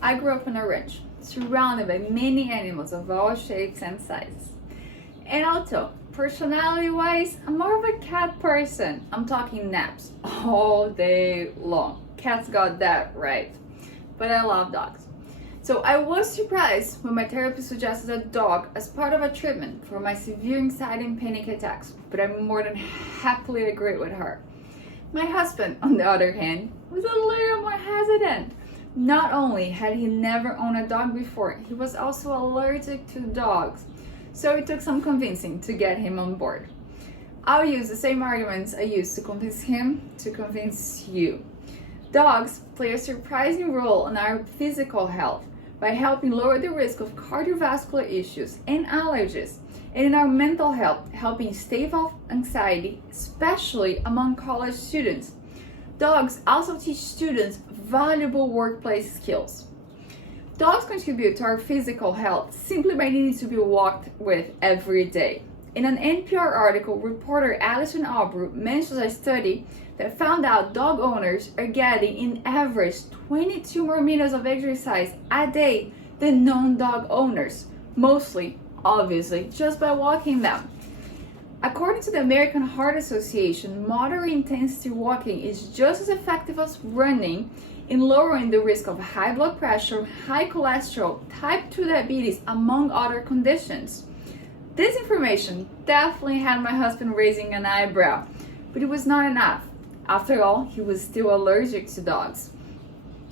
I grew up on a ranch, surrounded by many animals of all shapes and sizes. And also, personality-wise, I'm more of a cat person. I'm talking naps all day long. Cats got that right. But I love dogs. So I was surprised when my therapist suggested a dog as part of a treatment for my severe anxiety and panic attacks, but I more than happily agreed with her. My husband, on the other hand, was a little more hesitant. Not only had he never owned a dog before, he was also allergic to dogs. So it took some convincing to get him on board. I'll use the same arguments I used to convince him to convince you. Dogs play a surprising role in our physical health by helping lower the risk of cardiovascular issues and allergies, and in our mental health, helping stave off anxiety, especially among college students. Dogs also teach students valuable workplace skills. Dogs contribute to our physical health simply by needing to be walked with every day. In an NPR article, reporter Alison Albrecht mentions a study that found out dog owners are getting in average 22 more minutes of exercise a day than non-dog owners, mostly, obviously, just by walking them. According to the American Heart Association, moderate intensity walking is just as effective as running in lowering the risk of high blood pressure, high cholesterol, type 2 diabetes, among other conditions. This information definitely had my husband raising an eyebrow, but it was not enough. After all, he was still allergic to dogs.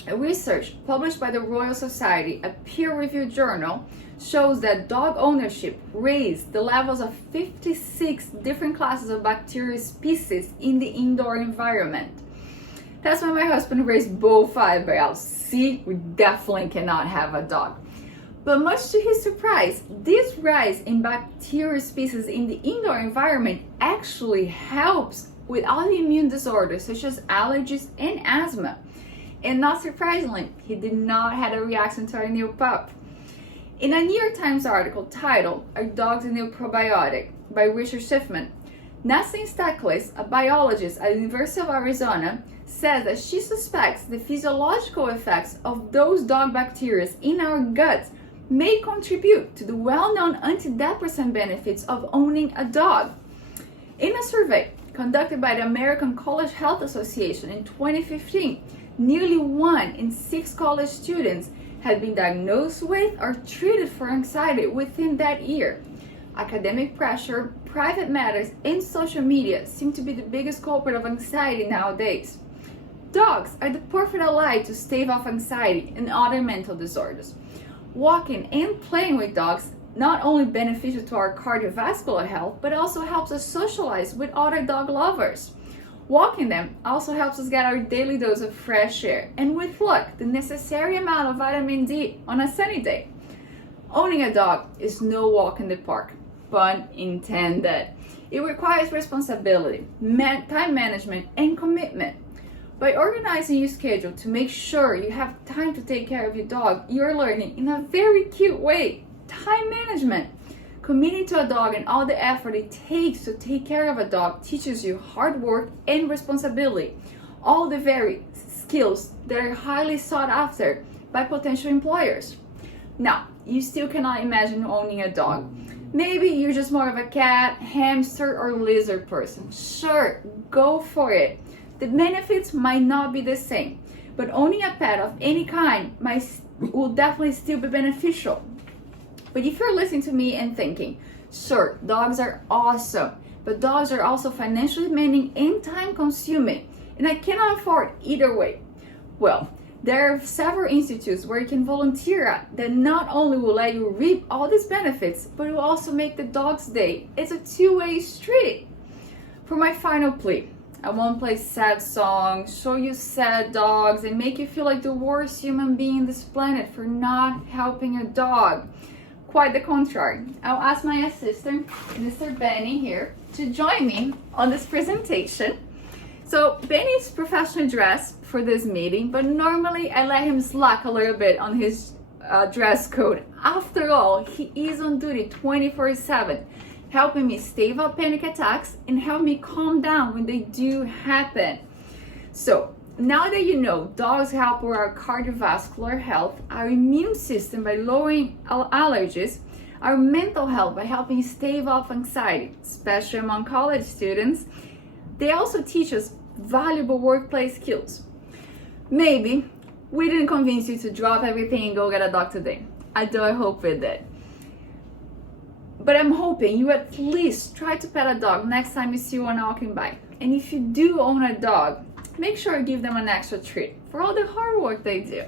A research published by the Royal Society, a peer-reviewed journal, shows that dog ownership raised the levels of 56 different classes of bacterial species in the indoor environment. That's why my husband raised both eyebrows. See, we definitely cannot have a dog. But much to his surprise, this rise in bacterial species in the indoor environment actually helps with autoimmune disorders such as allergies and asthma. And not surprisingly, he did not have a reaction to our new pup. In a New York Times article titled "Are Dogs a New Probiotic?" by Richard Schiffman, Nassim Staklis, a biologist at the University of Arizona, says that she suspects the physiological effects of those dog bacteria in our guts may contribute to the well-known antidepressant benefits of owning a dog. In a survey conducted by the American College Health Association in 2015, nearly 1 in 6 college students had been diagnosed with or treated for anxiety within that year. Academic pressure, private matters, and social media seem to be the biggest culprit of anxiety nowadays. Dogs are the perfect ally to stave off anxiety and other mental disorders. Walking and playing with dogs not only beneficial to our cardiovascular health, but also helps us socialize with other dog lovers. Walking them also helps us get our daily dose of fresh air, and with luck, the necessary amount of vitamin D on a sunny day. Owning a dog is no walk in the park, pun intended. It requires responsibility, time management, and commitment. By organizing your schedule to make sure you have time to take care of your dog, you're learning in a very cute way time management. Committing to a dog and all the effort it takes to take care of a dog teaches you hard work and responsibility, all the very skills that are highly sought after by potential employers. Now, you still cannot imagine owning a dog. Maybe you're just more of a cat, hamster, or lizard person. Sure, go for it. The benefits might not be the same, but owning a pet of any kind will definitely still be beneficial. But if you're listening to me and thinking, sure, dogs are awesome, but dogs are also financially demanding and time consuming, and I cannot afford either way. Well, there are several institutes where you can volunteer at that not only will let you reap all these benefits, but will also make the dog's day. It's a two-way street. For my final plea, I won't play sad songs, show you sad dogs, and make you feel like the worst human being on this planet for not helping a dog. Quite the contrary. I'll ask my assistant, Mr. Benny here, to join me on this presentation. So Benny is professionally dressed for this meeting, but normally I let him slack a little bit on his dress code. After all, he is on duty 24/7, helping me stave off panic attacks and help me calm down when they do happen. So now that you know dogs help with our cardiovascular health, our immune system by lowering allergies, our mental health by helping stave off anxiety, especially among college students, they also teach us valuable workplace skills. Maybe we didn't convince you to drop everything and go get a dog today. I hope we did. But I'm hoping you at least try to pet a dog next time you see one walking by. And if you do own a dog, make sure you give them an extra treat for all the hard work they do.